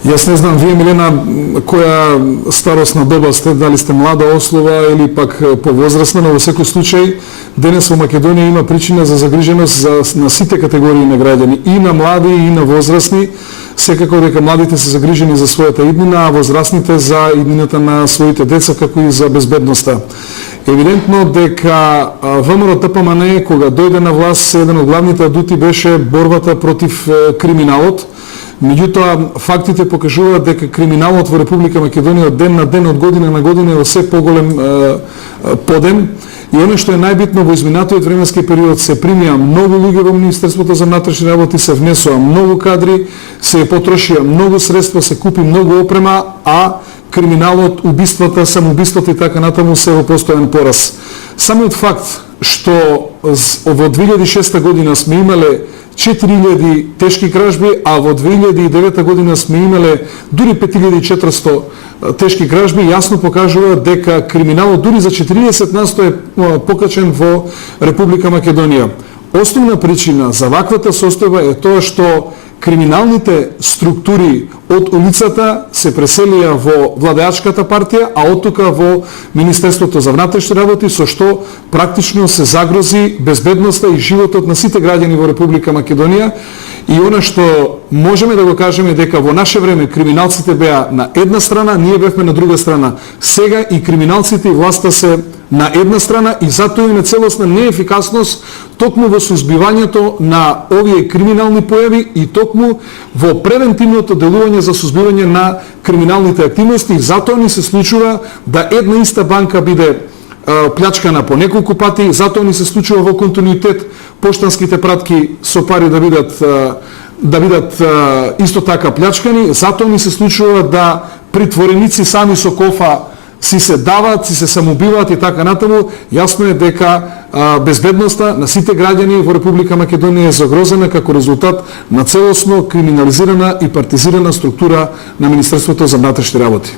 Јас не знам, вие, Милена, која старосна доба сте, дали сте млада ослова или пак повозрастна, но во секој случај, денес во Македонија има причина за загриженост на сите категории на граѓани, и на млади, и на возрастни. Секако дека младите се загрижени за својата иднина, а возрастните за иднината на своите деца, како и за безбедноста. Евидентно дека ВМРО-ТПМН, кога дојде на власт, еден од главните адути беше борбата против криминалот. Меѓутоа, фактите покажуваат дека криминалот во Република Македонија од ден на ден, од година на година е во се поголем подем. И оно што е најбитно, во изминатиот временски период се примија многу луѓе во Министерството за внатрешни работи, се внесоа многу кадри, се потрошија многу средства, се купи многу опрема, а криминалот, убиствата, самоубиствата и така натаму се во постојан порас. Самиот факт што во 2006 година сме имале 4000 тешки кражби, а во 2009 година сме имале дури 5400 тешки кражби, јасно покажува дека криминалот дури за 40% е покачен во Република Македонија. Основна причина за ваквата состојба е тоа што криминалните структури од улицата се преселија во владеачката партија, а оттука во Министерството за внатрешни работи, со што практично се загрози безбедноста и животот на сите граѓани во Република Македонија. И она што можеме да го кажеме дека во наше време криминалците беа на една страна, ние бевме на друга страна. Сега и криминалците и власта се на една страна и затоа има целосна неефикасност токму во сузбивањето на овие криминални појави и токму во превентивното делување за сузбивање на криминалните активности. И затоа ни се случува да една иста банка биде плячкана по неколку пати, затоа ни се случува во континуитет поштанските пратки со пари да бидат исто така плячкани, затоа ни се случува да притвореници сами со кофа си се дават, си се самоубиваат и така натаму. Јасно е дека безбедноста на сите граѓани во Република Македонија е загрозена како резултат на целосно криминализирана и партизирана структура на Министерството за внатрешни работи.